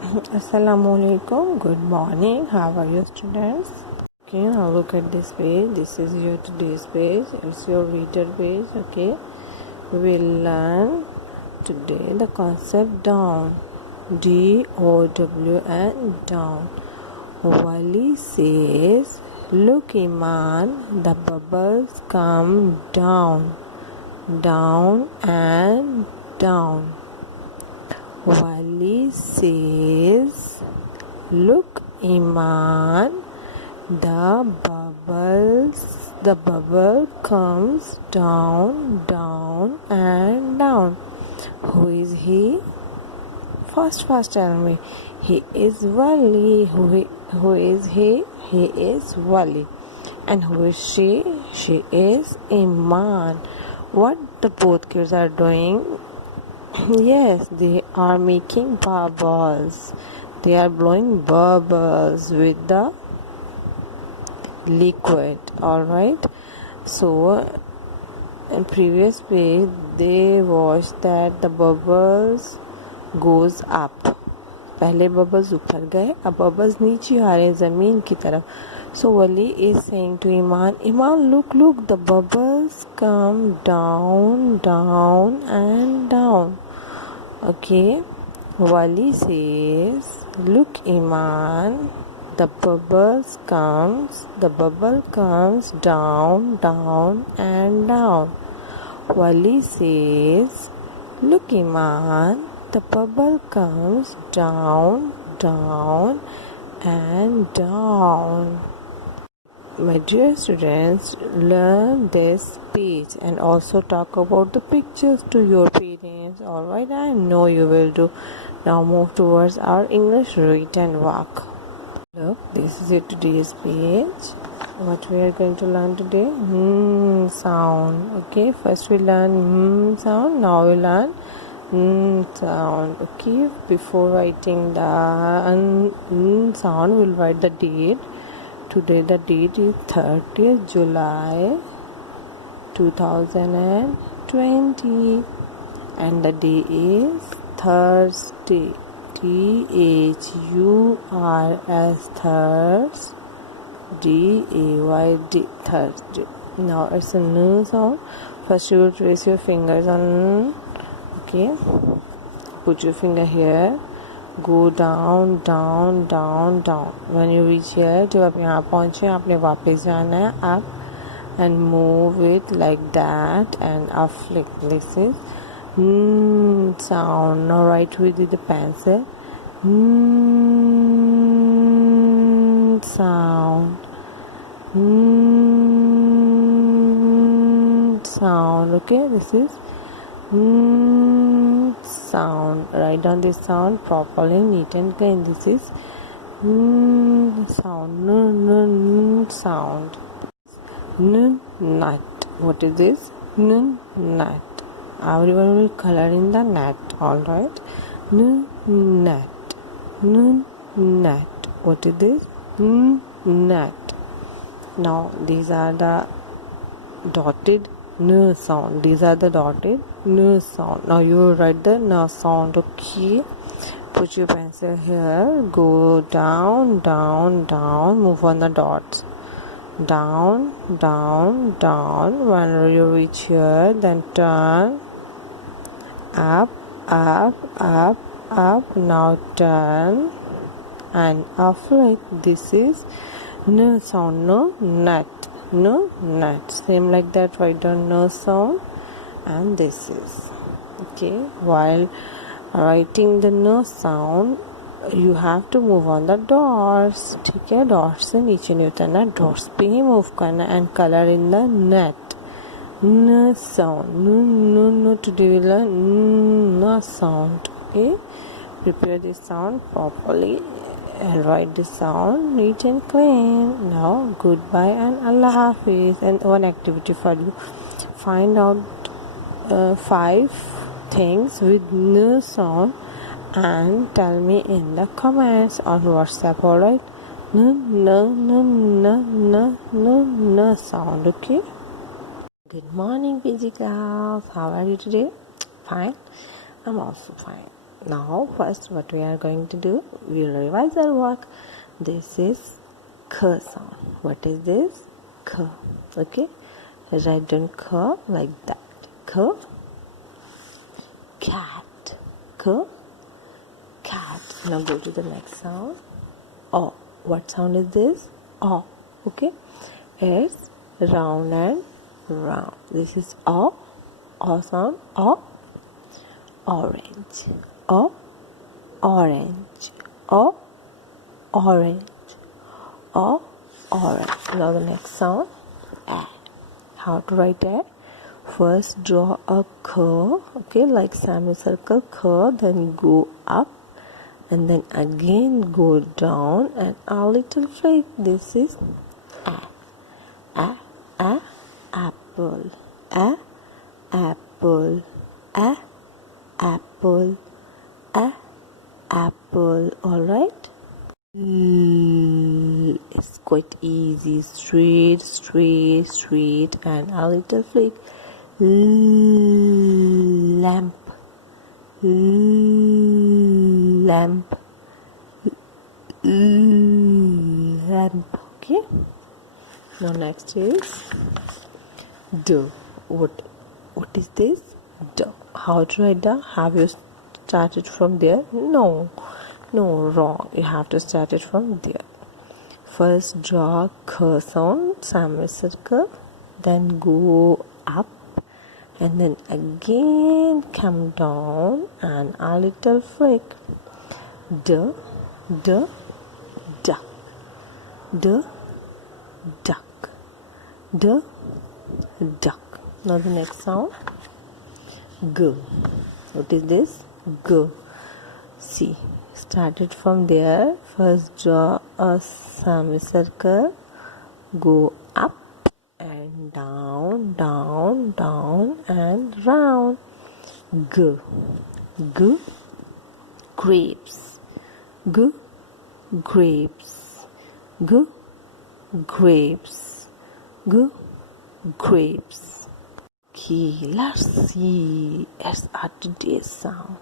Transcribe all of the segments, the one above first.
Assalamualaikum. Good morning. How are you, students? Okay, now look at this page. This is your today's page. It's your reader page. Okay, we will learn today the concept down. DOWN, down. Wali says, "Look, Iman, the bubbles come down, down and down." Wali says, "Look, Iman, the bubble comes down, down and down." Who is he? Fast tell me. He is Wali. Who is he? He is Wali. And who is she? She is Iman. What the both kids are doing? Yes, they are making bubbles. They are blowing bubbles with the liquid. Alright. So in previous page they watched that the bubbles goes up. पहले bubbles ऊपर गए, अब bubbles नीचे आ रहे हैं ज़मीन की तरफ. So Wali is saying to Iman, "Iman, look, the bubbles come down, down and down." Okay, Wali says, "Look, Iman, the bubble comes down, down and down." Wali says, "Look, Iman, the bubble comes down, down and down." My dear students, learn this page and also talk about the pictures to your parents. Alright, I know you will do. Now move towards our English written work. Look, this is your today's page. What we are going to learn today? Sound. Okay, first we learn sound. Now we learn sound. Okay, before writing the sound, we'll write the date. Today the date is 30th July 2020 and the day is Thursday. THURS, Thursday. DAYD, Thursday. Now it's a new sound. First you will trace your fingers on. Okay, put your finger here. Go down, down, down, down. When you reach here, जब आप यहाँ पहुँचे आपने वापस जाना है up and move it like that and up like this is sound. Now write with the pencil sound sound. Okay, this is sound. Write down this sound properly, neat and clean. This is sound. Sound. Nut. What is this? Nut. Everyone will color in the nut. Alright. Nut. Nut. What is this? Nut. Now these are the dotted n sound. These are the dotted n sound. Now you write the n sound. Okay, put your pencil here. Go down, down, down. Move on the dots. Down, down, down. When you reach here, then turn. Up, up, up, up. Now turn and up. Like this is n sound. No nut. No nut. Same like that. Write down no sound. And this is okay. While writing the no sound, you have to move on the dots. ठीक है, dots से नीचे नहीं उतरना, dots पे ही move करना and color in the net. न sound. No. Today we learn no sound. Okay, prepare this sound properly and write this sound neat and clean. Now goodbye and Allah Hafiz. And one activity for you: find out 5 things with no sound and tell me in the comments on WhatsApp. Alright, no sound. Okay, good morning PG class. How are you today? Fine. I'm also fine. Now first what we are going to do, we will revise our work. This is k sound. What is this? K. Okay, write down k like that. K. Cat. K. Cat. Now go to the next sound. O. What sound is this? O. Okay, it's round and round. This is O. O sound. O. Orange. O. Orange. O. Orange. O. Orange. Now the next sound. A. How to write A? First draw a curve, okay, like semicircle curve, then go up and then again go down and a little flake. This is A. A. Apple. A. Apple. A. Apple. A. Apple. All right. It's quite easy. Straight, straight, straight, and a little flick. Lamp. Lamp. Lamp. Okay. Now next is D. What is this? D. How to write D? Have you started from there? No, wrong. You have to start it from there. First draw k sound, semicircle, then go up and then again come down and a little flick. D, d, duck. D, duck. D, duck. Now the next sound. G. What is this? G. See, started from there. First draw a semicircle, go up and down, down, down and round. G. G. Grapes. G. Grapes. G. Grapes. G. Grapes. Okay, let's see. Let's add today's sound.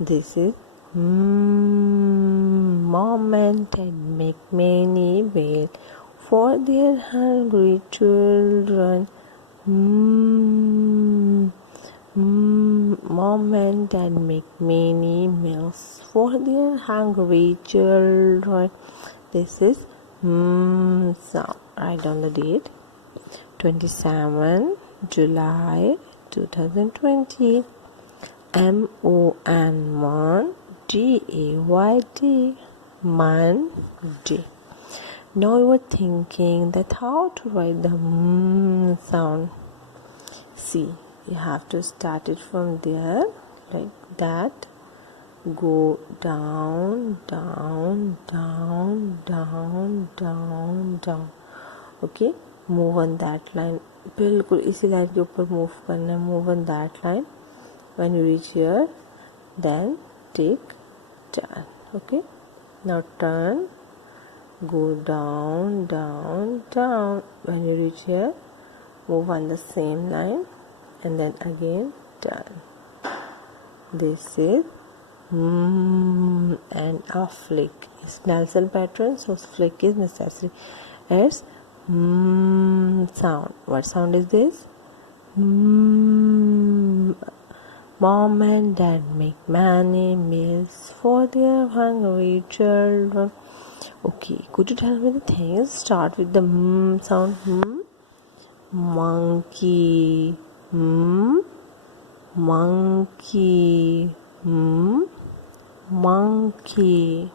This is Mom and Dad make many meals for their hungry children. Mom and Dad make many meals for their hungry children. This is sound. Write down the date. 27 July 2020. MON-DAYD, Monday. Now you are thinking that how to write the sound. See, you have to start it from there like that. Go down, down, down, down, down, down. Okay, move on that line. बिल्कुल इसी line के ऊपर move करना है. Move on that line. When you reach here, then take turn. Okay, now turn, go down, down, down. When you reach here, move on the same line and then again turn. This is and a flick. It's nasal pattern, so flick is necessary. It's sound. What sound is this? Mom and Dad make many meals for their hungry children. Okay, could you tell me the things? Start with the sound. Monkey. Monkey. Monkey.